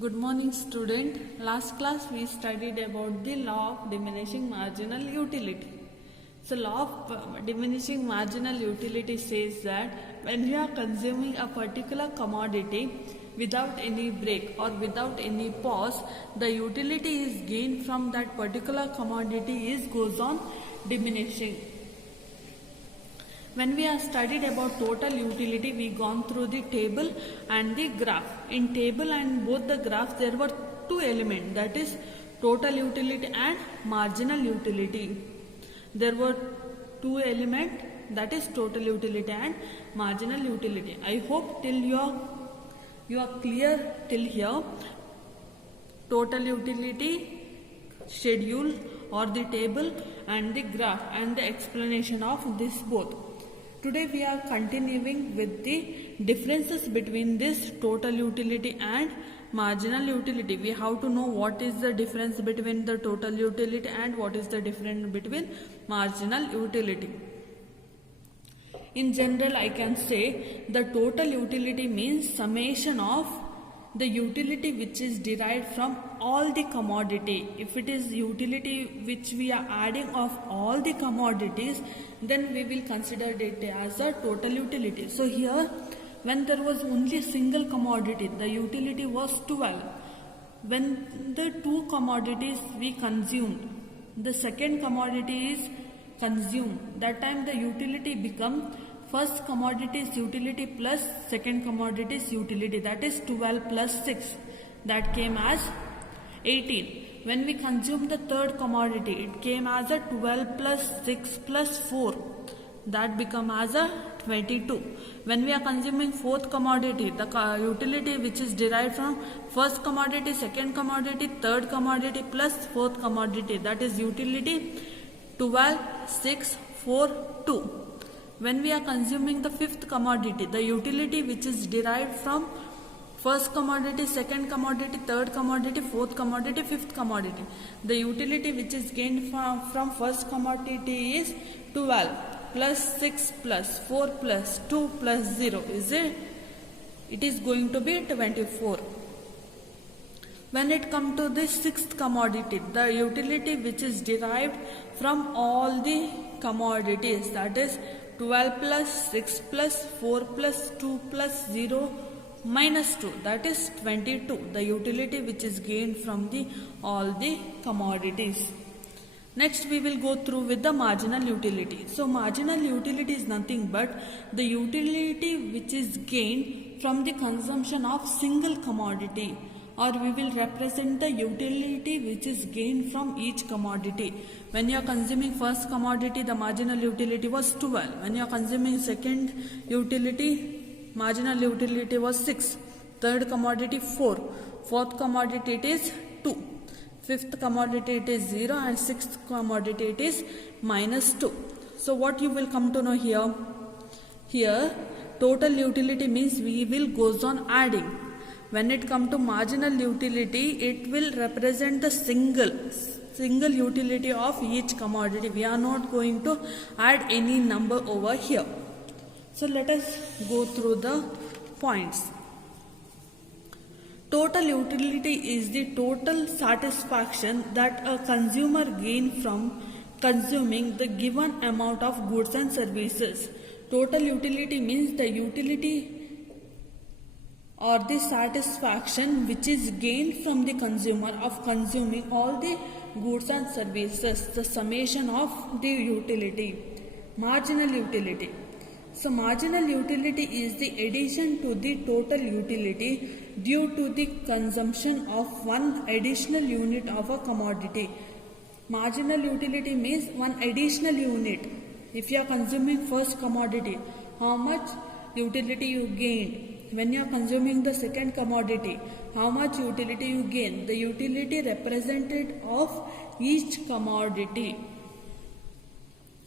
Good morning, student. Last class we studied about the law of diminishing marginal utility. So law of diminishing marginal utility says that when you are consuming a particular commodity without any break or without any pause, the utility is gained from that particular commodity goes on diminishing. When we have studied about total utility, we gone through the table and the graph. In table and both the graphs, there were two elements, that is total utility and marginal utility. There were two elements, that is total utility and marginal utility. I hope till you are clear till here. Total utility, schedule or the table and the graph and the explanation of this both. Today we are continuing with the differences between this total utility and marginal utility. We have to know what is the difference between the total utility and what is the difference between marginal utility. In general, I can say the total utility means summation of the utility which is derived from all the commodity. If it is utility which we are adding of all the commodities, then we will consider it as a total utility. So here, when there was only a single commodity, the utility was 12. When the two commodities we consumed, the second commodity is consumed, that time the utility become first commodity's utility plus second commodity's utility, that is 12 plus 6, that came as 18. When we consume the third commodity, it came as a 12 plus 6 plus 4, that become as a 22. When we are consuming fourth commodity, the utility which is derived from first commodity, second commodity, third commodity plus fourth commodity, that is utility 12, 6, 4, 2. When we are consuming the fifth commodity, the utility which is derived from first commodity, second commodity, third commodity, fourth commodity, fifth commodity, the utility which is gained from first commodity is 12 plus 6 plus 4 plus 2 plus 0. It is going to be 24. When it comes to the sixth commodity, the utility which is derived from all the commodities, that is 12 plus 6 plus 4 plus 2 plus 0 minus 2, that is 22, the utility which is gained from all the commodities. Next we will go through with the marginal utility. So marginal utility is nothing but the utility which is gained from the consumption of single commodity, or we will represent the utility which is gained from each commodity. When you are consuming first commodity, the marginal utility was 12. When you are consuming second utility, marginal utility was 6. Third commodity 4. Fourth commodity it is 2. Fifth commodity it is 0 and sixth commodity it is minus 2. So what you will come to know here? Here total utility means we will goes on adding. When it comes to marginal utility, it will represent the single utility of each commodity. We are not going to add any number over here. So let us go through the points. Total utility is the total satisfaction that a consumer gains from consuming the given amount of goods and services. Total utility means the utility or the satisfaction which is gained from the consumer of consuming all the goods and services, the summation of the utility. Marginal utility. So marginal utility is the addition to the total utility due to the consumption of one additional unit of a commodity. Marginal utility means one additional unit. If you are consuming first commodity, how much utility you gained? When you are consuming the second commodity, how much utility you gain? The utility represented of each commodity.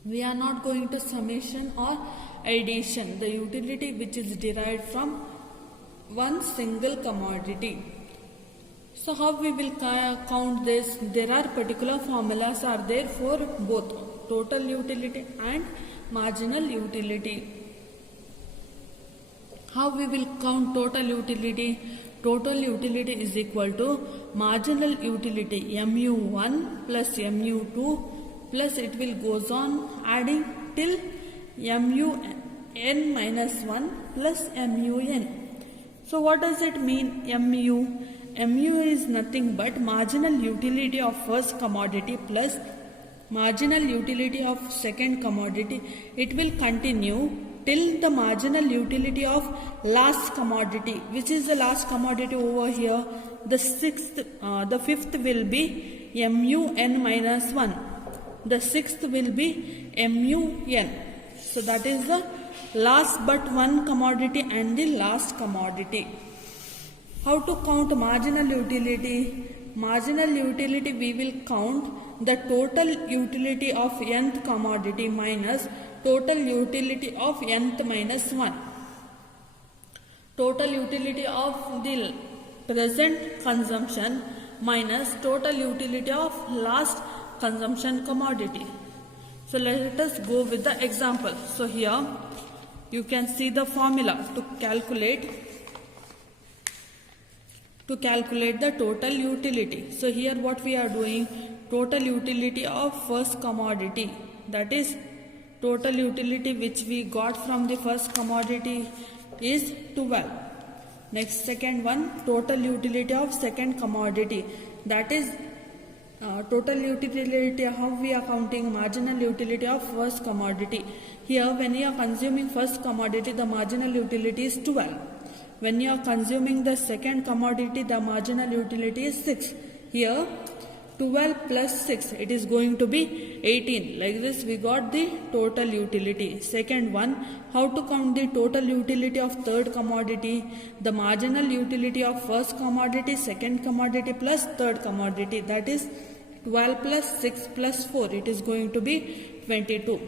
We are not going to summation or addition. The utility which is derived from one single commodity. So how we will count this? There are particular formulas are there for both total utility and marginal utility. How we will count total utility? total utility is equal to marginal utility mu1 plus mu2 plus it will goes on adding till mun minus 1 plus mun. So what does it mean mu? Mu is nothing but marginal utility of first commodity plus marginal utility of second commodity. It will continue till the marginal utility of last commodity. Which is the last commodity over here? The fifth will be mun minus 1. The sixth will be mun. So that is the last but one commodity and the last commodity. How to count marginal utility? Marginal utility, we will count the total utility of nth commodity minus total utility of nth minus 1. Total utility of the present consumption minus total utility of last consumption commodity. So let us go with the example. So here you can see the formula to calculate the total utility. So here what we are doing, total utility of first commodity, that is total utility which we got from the first commodity is 12. Next, second one, total utility of second commodity, that is total utility, how we are counting marginal utility of first commodity. Here when you are consuming first commodity, the marginal utility is 12. When you are consuming the second commodity, the marginal utility is 6. Here 12 plus 6, it is going to be 18. Like this we got the total utility. Second one, how to count the total utility of third commodity? The marginal utility of first commodity, second commodity plus third commodity, that is 12 plus 6 plus 4, it is going to be 22.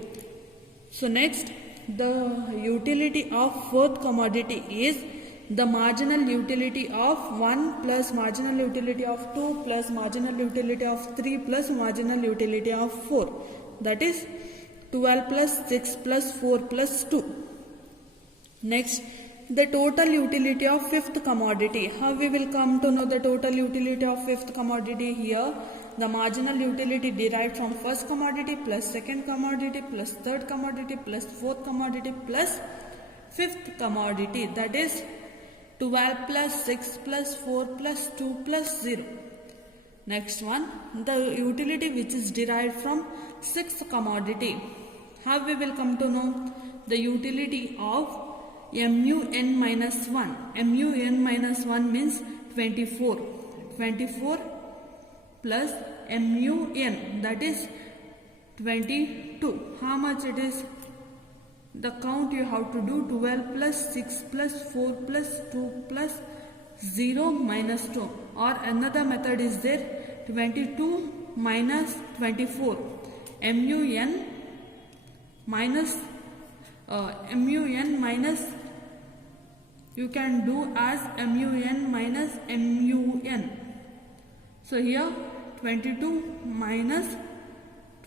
So next, the utility of fourth commodity is the marginal utility of 1 plus marginal utility of 2 plus marginal utility of 3 plus marginal utility of 4, that is 12 plus 6 plus 4 plus 2. Next, the total utility of fifth commodity. How we will come to know the total utility of fifth commodity? Here the marginal utility derived from first commodity plus second commodity plus third commodity plus fourth commodity plus fifth commodity, that is 12 plus 6 plus 4 plus 2 plus 0. Next one, the utility which is derived from sixth commodity. How we will come to know? The utility of mun minus 1. Mun minus 1 means 24. 24 plus mun, that is 22. How much it is? The count you have to do 12 plus 6 plus 4 plus 2 plus 0 minus 2. Or another method is there, 22 minus 24. Mun minus you can do as mun minus mun. So here 22 minus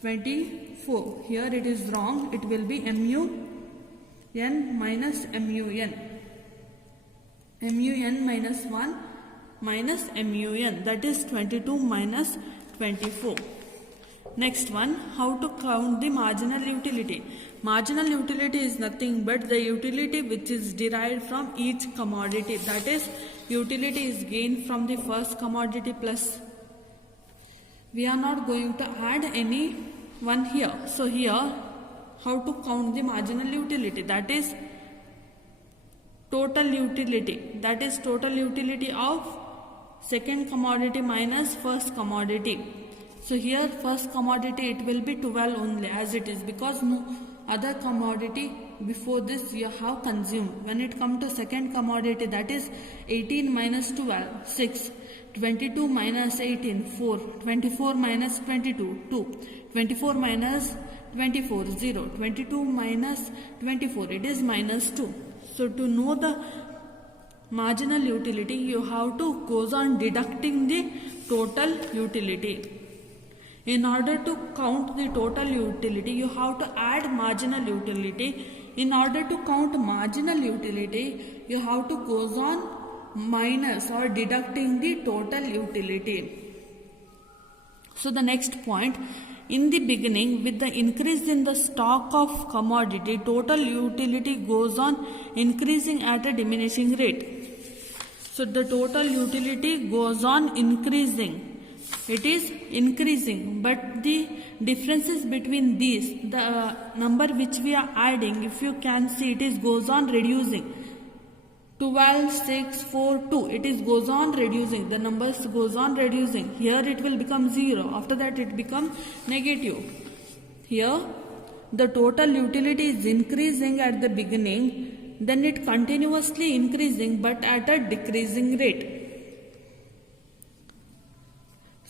24. Here it is wrong. It will be mun minus mun. Mun minus 1 minus mun, that is 22 minus 24. Next one, how to count the marginal utility. Marginal utility is nothing but the utility which is derived from each commodity, that is utility is gained from the first commodity plus. We are not going to add any one here. So here how to count the marginal utility, that is total utility, that is total utility of second commodity minus first commodity. So here first commodity it will be 12 only as it is, because no other commodity before this you have consumed. When it comes to second commodity, that is 18 minus 12, 6, 22 minus 18, 4, 24 minus 22, 2, 24 minus 24, 0, 22 minus 24, it is minus 2. So to know the marginal utility, you have to goes on deducting the total utility. In order to count the total utility, you have to add marginal utility. In order to count marginal utility, you have to goes on minus or deducting the total utility. So the next point, in the beginning, with the increase in the stock of commodity, total utility goes on increasing at a diminishing rate. So the total utility goes on increasing. It is increasing, but the differences between these, the number which we are adding, if you can see, it is goes on reducing. 12, 6, 4, 2, it is goes on reducing, the numbers goes on reducing. Here it will become 0, after that it becomes negative. Here the total utility is increasing at the beginning, then it continuously increasing but at a decreasing rate.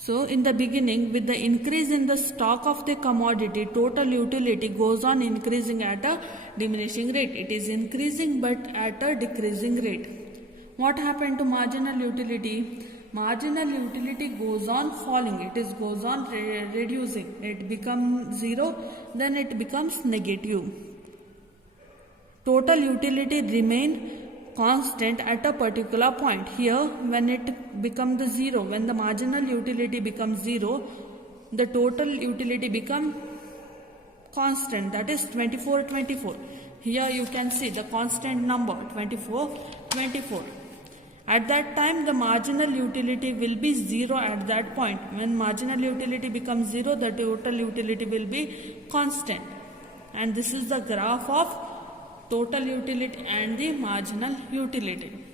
So in the beginning, with the increase in the stock of the commodity, total utility goes on increasing at a diminishing rate. It is increasing but at a decreasing rate. What happened to marginal utility? Marginal utility goes on falling. It is goes on reducing. It becomes 0, then it becomes negative. Total utility remain constant at a particular point. Here, when it becomes the 0, when the marginal utility becomes 0, the total utility becomes constant, that is 24, 24. Here you can see the constant number 24, 24. At that time, the marginal utility will be 0 at that point. When marginal utility becomes 0, the total utility will be constant. And this is the graph of total utility and the marginal utility.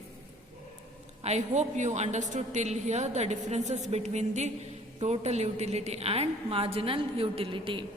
I hope you understood till here the differences between the total utility and marginal utility.